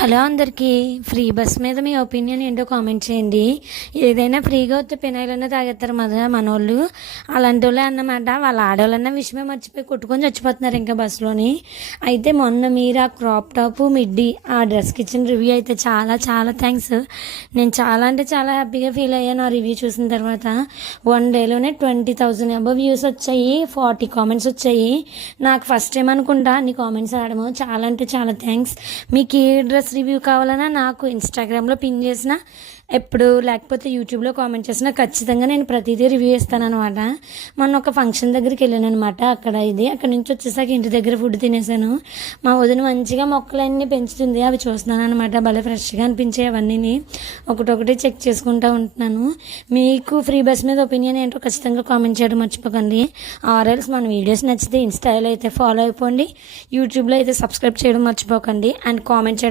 Hello అందరికీ. Free bus మీద మీ opinion ఏంటో కామెంట్ చేయండి. ఏదైనా ఫ్రీగా వస్తే పెనాయిలన్నా తాగేస్తారు మనోళ్ళు. అలాంటి వాళ్ళే అన్నమాట. వాళ్ళ ఆడవాళ్ళన్నా విషయమే మర్చిపోయి కొట్టుకొని చచ్చిపోతున్నారు ఇంకా బస్సులోని. అయితే మొన్న మీరు ఆ క్రాప్ టాప్ మిడ్డీ ఆ డ్రెస్కి ఇచ్చిన రివ్యూ అయితే చాలా చాలా థ్యాంక్స్. నేను చాలా అంటే చాలా హ్యాపీగా ఫీల్ అయ్యాను ఆ రివ్యూ చూసిన తర్వాత. 1 డేలోనే 20,000 అబవ్ వ్యూస్ వచ్చాయి, 40 కామెంట్స్ వచ్చాయి. నాకు ఫస్ట్ టైం అనుకుంటా అన్ని కామెంట్స్ రావడము. చాలా అంటే చాలా థ్యాంక్స్. మీకు ఏ డ్రెస్ రివ్యూ కావాలన్నా నాకు ఇన్స్టాగ్రామ్లో పిన్ చేసిన ఎప్పుడు లేకపోతే యూట్యూబ్లో కామెంట్ చేసినా ఖచ్చితంగా నేను ప్రతిదీ రివ్యూ ఇస్తాను అనమాట. మొన్న ఒక ఫంక్షన్ దగ్గరికి వెళ్ళాను అనమాట. అక్కడ నుంచి వచ్చేసాక ఇంటి దగ్గర ఫుడ్ తినేసాను. మా వదిన మంచిగా మొక్కలన్నీ పెంచుతుంది, అవి చూస్తున్నాను అనమాట. భలే ఫ్రెష్గా అనిపించాయి అవన్నీ. ఒకటొకటి చెక్ చేసుకుంటూ ఉంటున్నాను. మీకు ఫ్రీ బస్ మీద ఒపీనియన్ ఏంటో ఖచ్చితంగా కామెంట్ చేయడం మర్చిపోకండి. ఆర్ఎల్స్ మన వీడియోస్ నచ్చితే ఇన్స్టాలో అయితే ఫాలో అయిపోండి, యూట్యూబ్లో అయితే సబ్స్క్రైబ్ చేయడం మర్చిపోకండి అండ్ కామెంట్ చేయడం